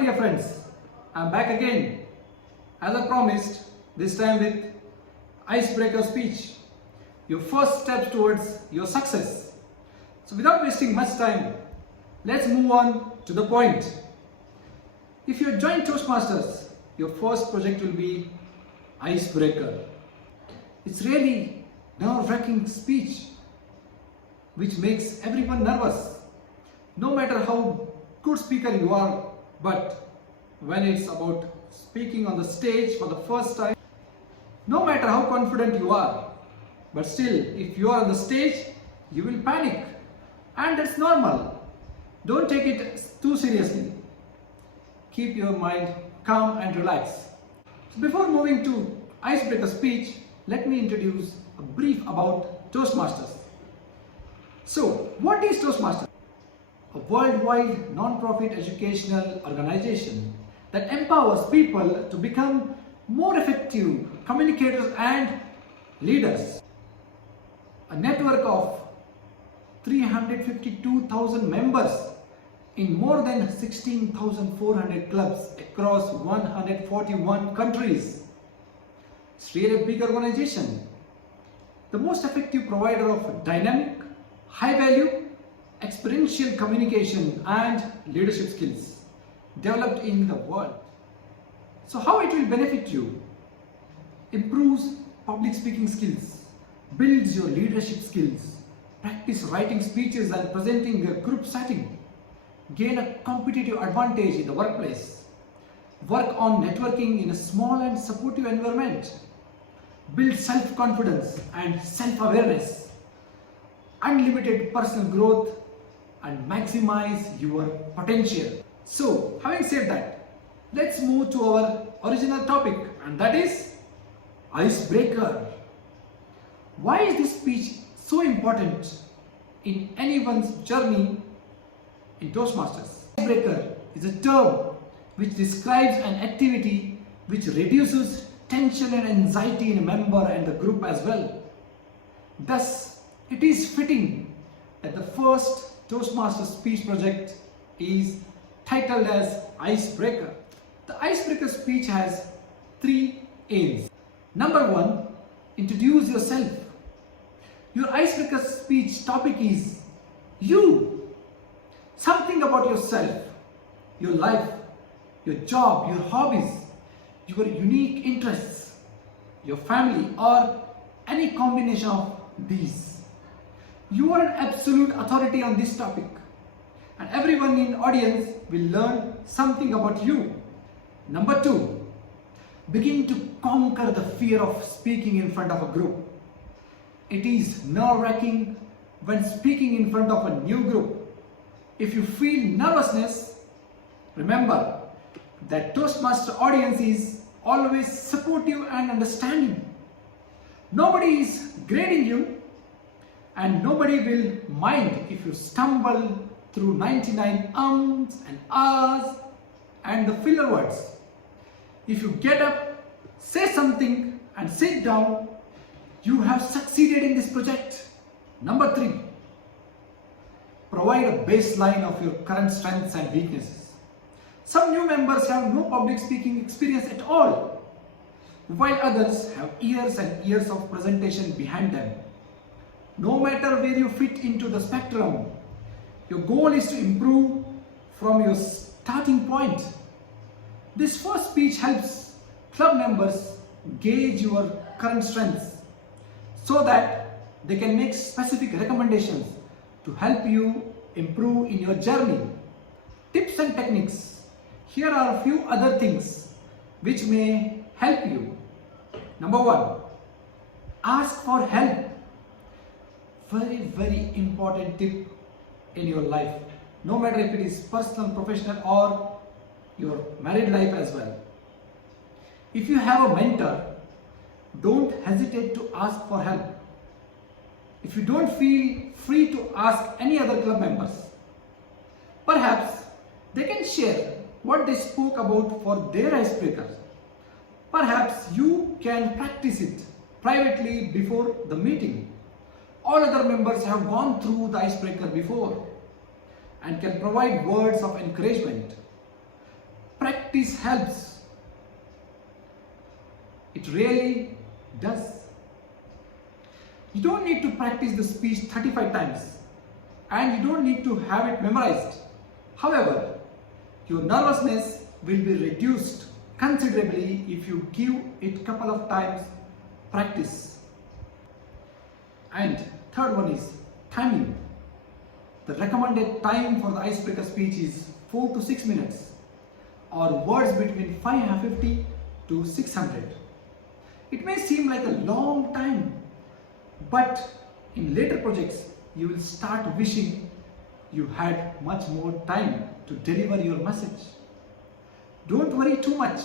my dear friends, I'm back again as I promised, this time with icebreaker speech, your first step towards your success. So without wasting much time, let's move on to the point. If you join Toastmasters, your first project will be icebreaker. It's really nerve-wracking speech which makes everyone nervous. No matter how good speaker you are, but when it's about speaking on the stage for the first time, no matter how confident you are, but still if you are on the stage, you will panic, and that's normal. Don't take it too seriously. Keep your mind calm and relaxed. So before moving to icebreaker speech, let me introduce a brief about Toastmasters. So, what is Toastmasters? A worldwide non-profit educational organization that empowers people to become more effective communicators and leaders. A network of 352,000 members in more than 16,400 clubs across 141 countries. It's really a big organization. The most effective provider of dynamic, high-value, experiential communication and leadership skills developed in the world. So how it will benefit you? Improves public speaking skills, builds your leadership skills, practice writing speeches and presenting a group setting, gain a competitive advantage in the workplace, work on networking in a small and supportive environment, build self-confidence and self-awareness, unlimited personal growth, and maximize your potential. So, having said that, let's move to our original topic, and that is icebreaker. Why is this speech so important in anyone's journey in Toastmasters? Icebreaker is a term which describes an activity which reduces tension and anxiety in a member and the group as well. Thus, it is fitting that the first Toastmasters speech project is titled as Icebreaker. The Icebreaker speech has 3 aims. Number 1, introduce yourself. Your Icebreaker speech topic is you. Something about yourself, your life, your job, your hobbies, your unique interests, your family, or any combination of these. You are an absolute authority on this topic, and everyone in the audience will learn something about you. Number 2, begin to conquer the fear of speaking in front of a group. It is nerve-wracking when speaking in front of a new group. If you feel nervousness, remember that Toastmaster audience is always supportive and understanding. Nobody is grading you, and nobody will mind if you stumble through 99 ums and ahs and the filler words. If you get up, say something and sit down, you have succeeded in this project. Number 3, provide a baseline of your current strengths and weaknesses. Some new members have no public speaking experience at all, while others have years and years of presentation behind them. No matter where you fit into the spectrum, your goal is to improve from your starting point. This first speech helps club members gauge your current strengths so that they can make specific recommendations to help you improve in your journey. Tips and techniques. Here are a few other things which may help you. Number 1, ask for help. Very important tip in your life, no matter if it is personal, professional, or your married life as well. If you have a mentor, don't hesitate to ask for help. If you don't feel free to ask any other club members, perhaps they can share what they spoke about for their icebreaker. Perhaps you can practice it privately before the meeting. All other members have gone through the icebreaker before and can provide words of encouragement. Practice helps. It really does. You don't need to practice the speech 35 times and you don't need to have it memorized. However, your nervousness will be reduced considerably if you give it couple of times practice. And third one is timing. The recommended time for the icebreaker speech is 4 to 6 minutes or words between 550 to 600. It may seem like a long time, but in later projects you will start wishing you had much more time to deliver your message. Don't worry too much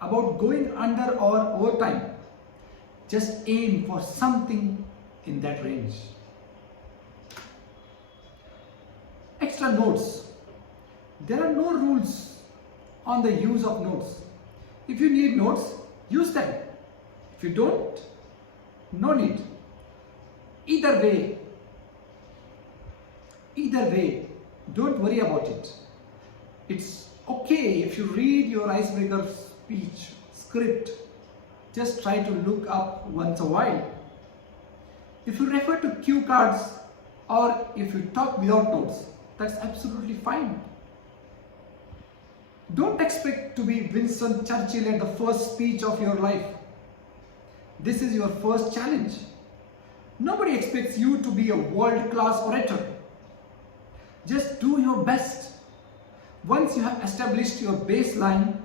about going under or over time. Just aim for something in that range. Extra notes. There are no rules on the use of notes. If you need notes, use them. If you don't, no need. Either way, don't worry about it. It's okay if you read your icebreaker speech script. Just try to look up once a while. If you refer to cue cards or if you talk without notes, that's absolutely fine. Don't expect to be Winston Churchill at the first speech of your life. This is your first challenge. Nobody expects you to be a world-class orator. Just do your best. Once you have established your baseline,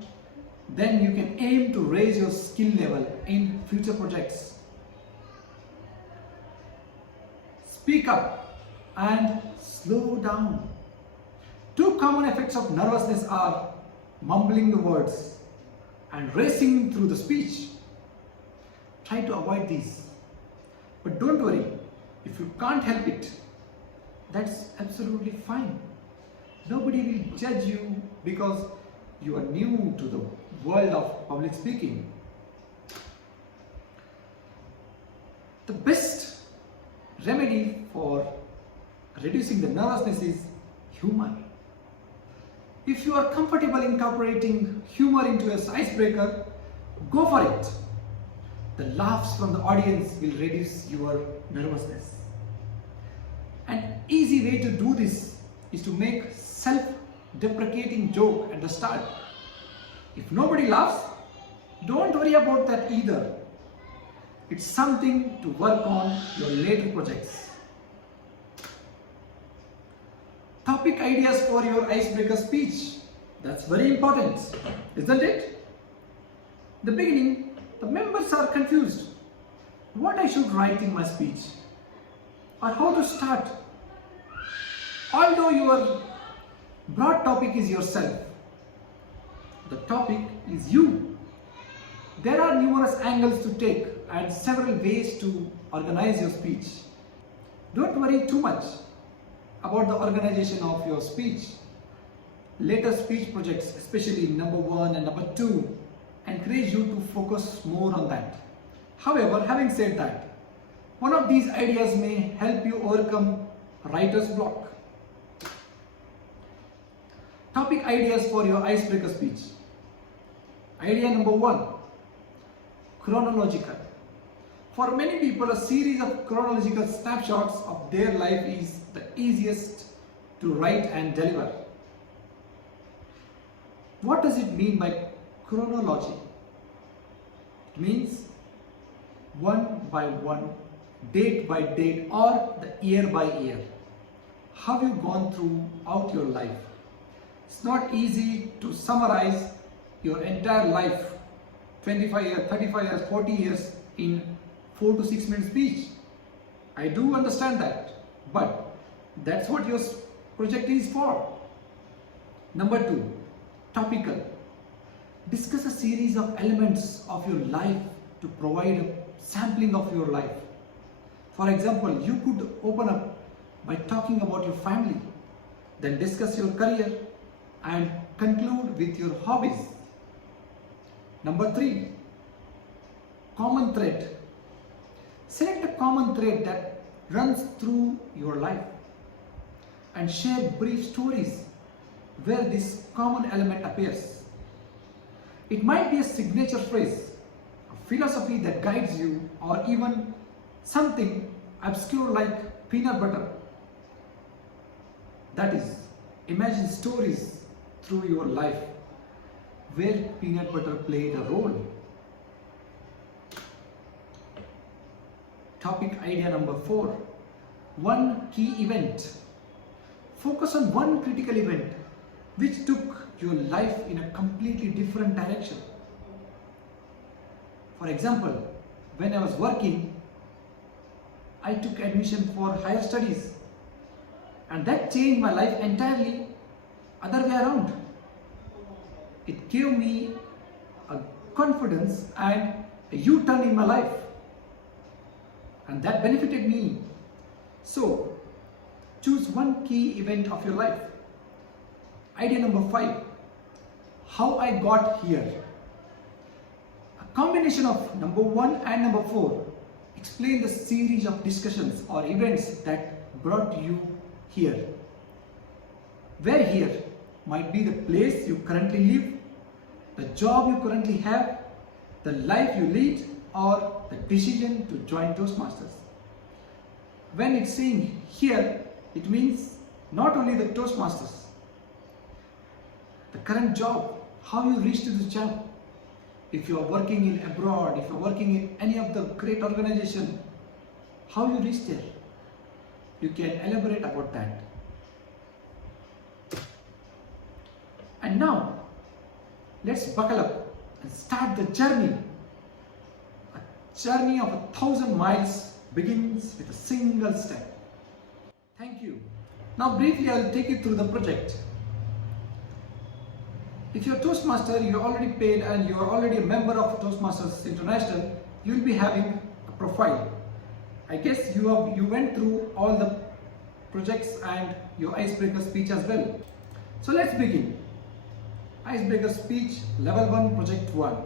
then you can aim to raise your skill level in future projects. Speak up and slow down. Two common effects of nervousness are mumbling the words and racing through the speech. Try to avoid these. But don't worry, if you can't help it, that's absolutely fine. Nobody will judge you because you are new to the world of public speaking. The best remedy for reducing the nervousness is humor. If you are comfortable incorporating humor into your icebreaker, go for it. The laughs from the audience will reduce your nervousness. An easy way to do this is to make self-deprecating joke at the start. If nobody laughs, don't worry about that either. It's something to work on your later projects. Topic ideas for your icebreaker speech. That's very important, isn't it? In the beginning, the members are confused. What I should write in my speech or how to start. Although your broad topic is yourself, the topic is you. There are numerous angles to take and several ways to organize your speech. Don't worry too much about the organization of your speech. Later speech projects, especially number 1 and number 2, encourage you to focus more on that. However, having said that, one of these ideas may help you overcome writer's block. Topic ideas for your icebreaker speech. Idea number 1, chronological. For many people, a series of chronological snapshots of their life is the easiest to write and deliver. What does it mean by chronology? It means one by one, date by date, or the year by year. How have you gone throughout your life? It's not easy to summarize your entire life, 25 years, 35 years, 40 years in 4 to 6 minute speech. I do understand that, but that's what your project is for. Number 2, topical. Discuss a series of elements of your life to provide a sampling of your life. For example, you could open up by talking about your family, then discuss your career and conclude with your hobbies. Number 3, common thread. Select a common thread that runs through your life and share brief stories where this common element appears. It might be a signature phrase, a philosophy that guides you, or even something obscure like peanut butter. That is, imagine stories through your life where peanut butter played a role. Topic idea number 4. One key event. Focus on one critical event which took your life in a completely different direction. For example, when I was working, I took admission for higher studies, and that changed my life entirely other way around. It gave me a confidence and a U-turn in my life, and that benefited me. So choose one key event of your life. Idea number 5. How I got here. A combination of number 1 and number 4 explain the series of discussions or events that brought you here. Where here might be the place you currently live, the job you currently have, the life you lead, or the decision to join Toastmasters. When it's saying here, it means not only the Toastmasters, the current job, how you reached to this job. If you are working in abroad, if you are working in any of the great organization, how you reached there. You can elaborate about that. And now, let's buckle up and start the journey. A journey of 1,000 miles begins with a single step. Thank you. Now briefly I will take you through the project. If you're a Toastmaster, you're already paid and you're already a member of Toastmasters International, you'll be having a profile. I guess you went through all the projects and your icebreaker speech as well. So let's begin. Icebreaker speech, level 1, project 1.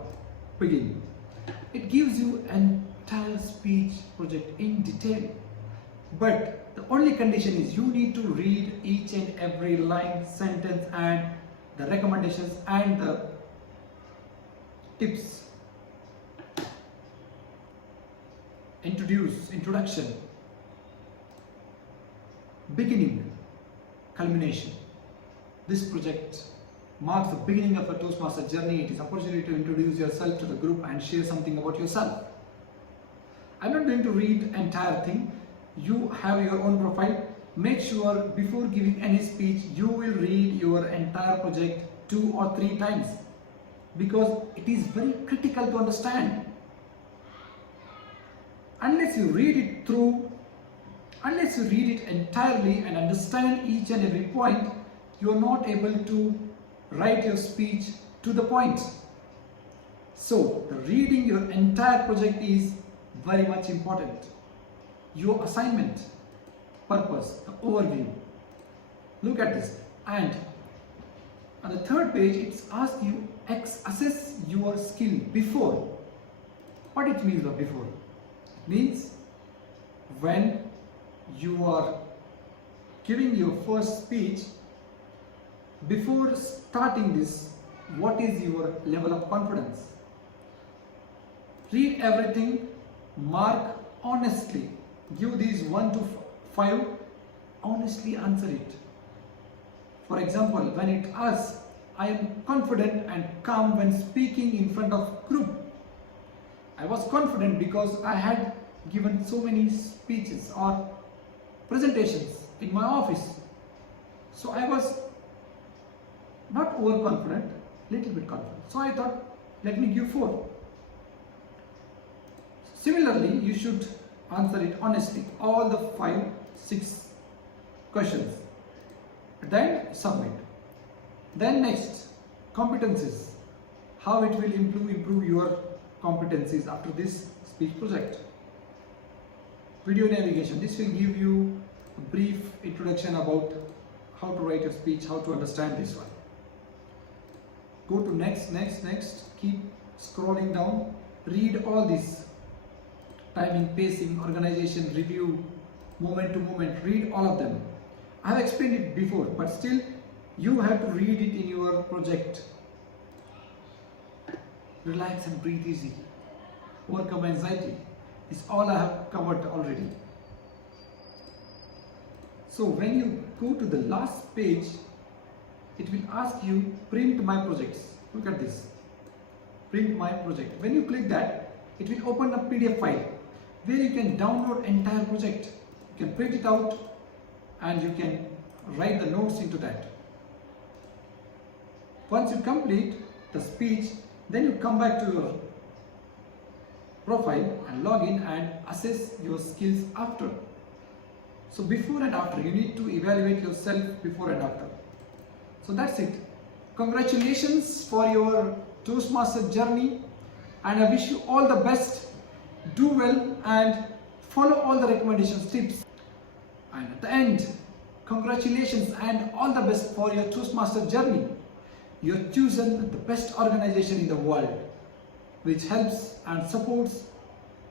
Begin. It gives you an entire speech project in detail. But the only condition is you need to read each and every line, sentence, and the recommendations and the tips. Introduction, beginning, culmination. This project marks the beginning of a Toastmaster journey. It is an opportunity to introduce yourself to the group and share something about yourself. I'm not going to read the entire thing. You have your own profile. Make sure before giving any speech, you will read your entire project 2 or 3 times, because it is very critical to understand. Unless you read it through, unless you read it entirely and understand each and every point, you are not able to write your speech to the point. So, the reading your entire project is very much important. Your assignment, purpose, the overview. Look at this. And on the 3rd page, it's asked you assess your skill before. What it means by before? It means when you are giving your first speech, before starting this, what is your level of confidence? Read everything, mark honestly. Give these 1 to 5, honestly answer it. For example, when it asks, I am confident and calm when speaking in front of group. I was confident because I had given so many speeches or presentations in my office. So I was not overconfident, little bit confident. So I thought, let me give 4. Similarly, you should answer it honestly, all the 5, 6 questions. Then submit. Then next, competencies. How it will improve your competencies after this speech project. Video navigation. This will give you a brief introduction about how to write your speech, how to understand this one. Go to next. Keep scrolling down. Read all this. Timing, pacing, organization, review, moment to moment. Read all of them. I have explained it before, but still You have to read it in your project. Relax and breathe easy. Overcome anxiety. This is all I have covered already. So when you go to the last page, it will ask you print my projects. Look at this. Print my project. When you click that, it will open a PDF file where you can download entire project. You can print it out and you can write the notes into that. Once you complete the speech, then you come back to your profile and log in and assess your skills after. So before and after, you need to evaluate yourself before and after. So that's it. Congratulations for your Toastmaster journey, and I wish you all the best. Do well and follow all the recommendations, tips. And at the end, congratulations and all the best for your Toastmaster journey. You have chosen the best organization in the world, which helps and supports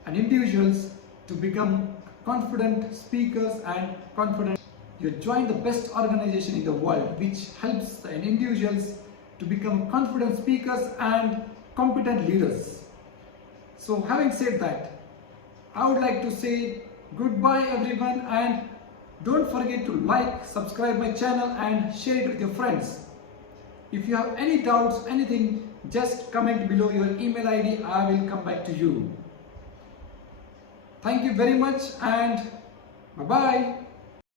and individuals to become confident speakers and confident. You join the best organization in the world, which helps the individuals to become confident speakers and competent leaders. So having said that, I would like to say goodbye everyone, and don't forget to like, subscribe my channel and share it with your friends. If you have any doubts, anything, just comment below your email ID. I will come back to you. Thank you very much and bye-bye.